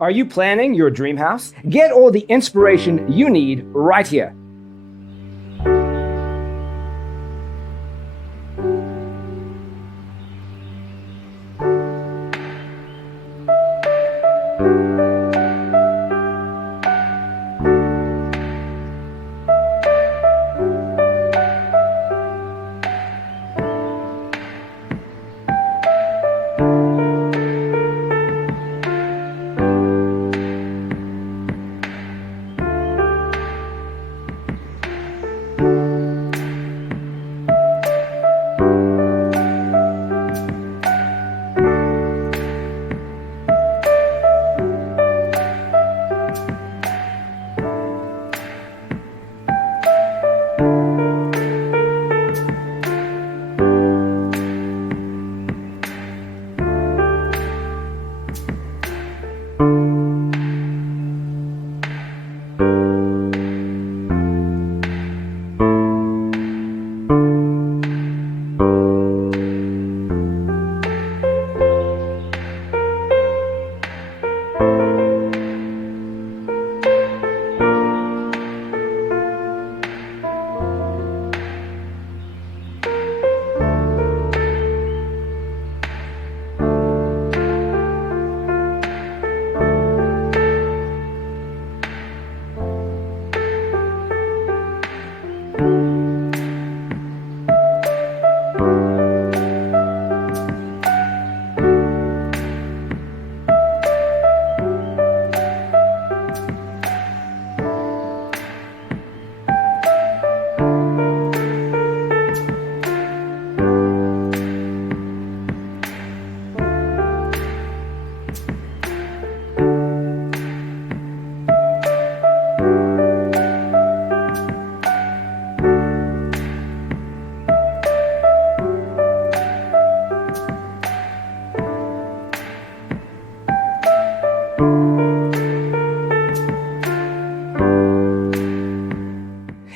Are you planning your dream house? Get all the inspiration you need right here.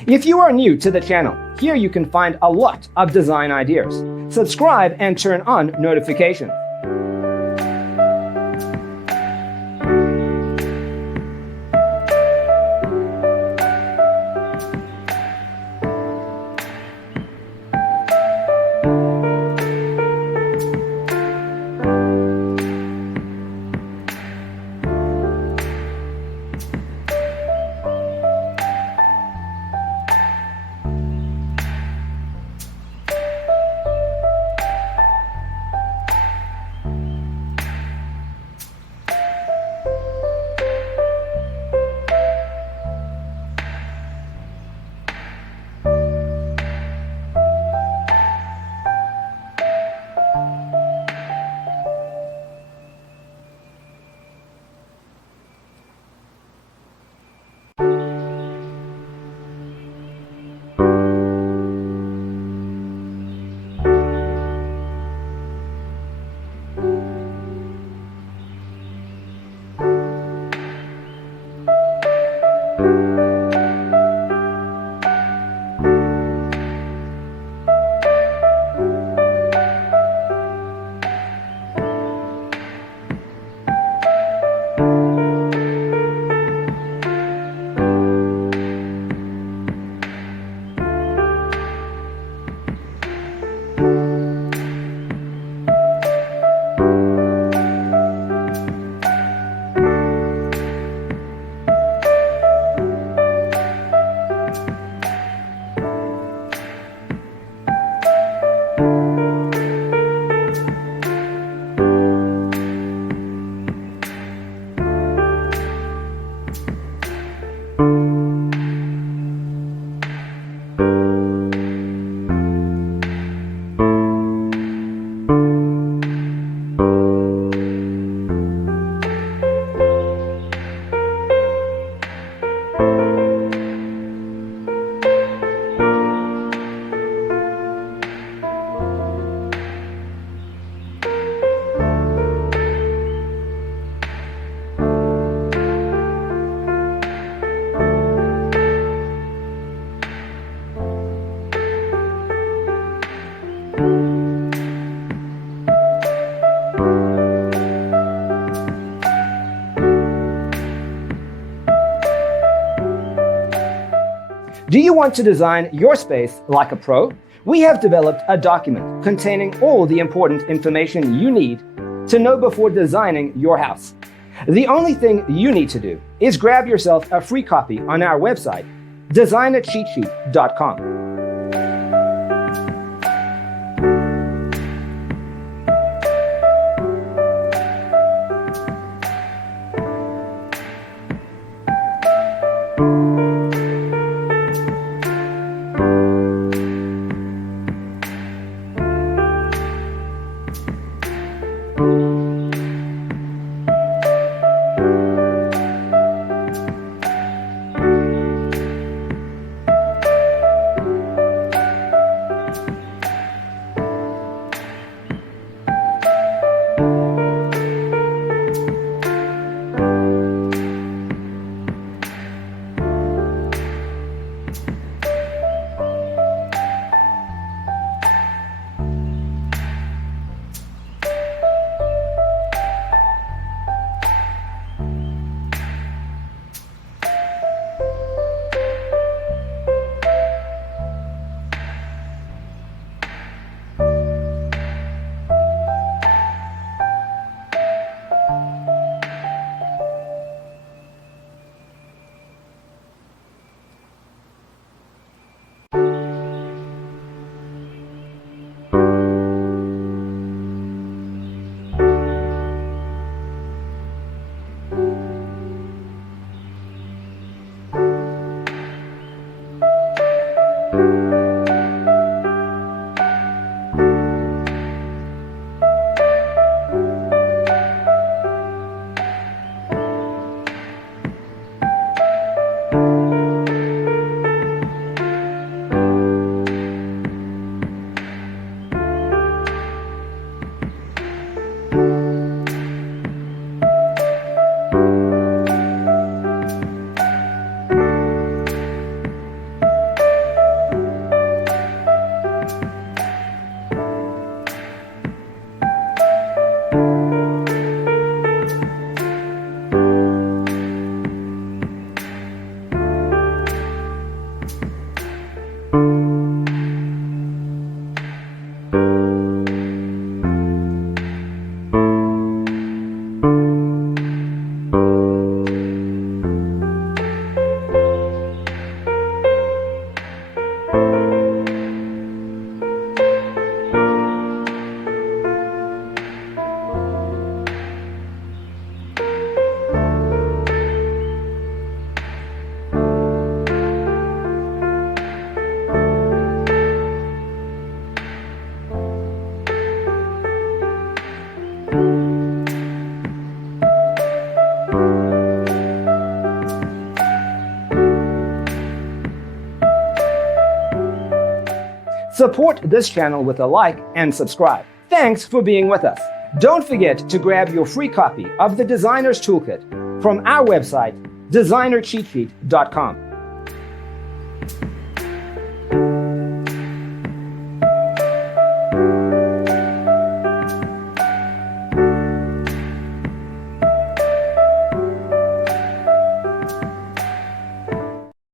If you are new to the channel, here you can find a lot of design ideas. Subscribe and turn on notifications. Do you want to design your space like a pro? We have developed a document containing all the important information you need to know before designing your house. The only thing you need to do is grab yourself a free copy on our website, designercheatsheet.com. Support this channel with a like and subscribe. Thanks for being with us. Don't forget to grab your free copy of the Designer's Toolkit from our website, designercheatsheet.com.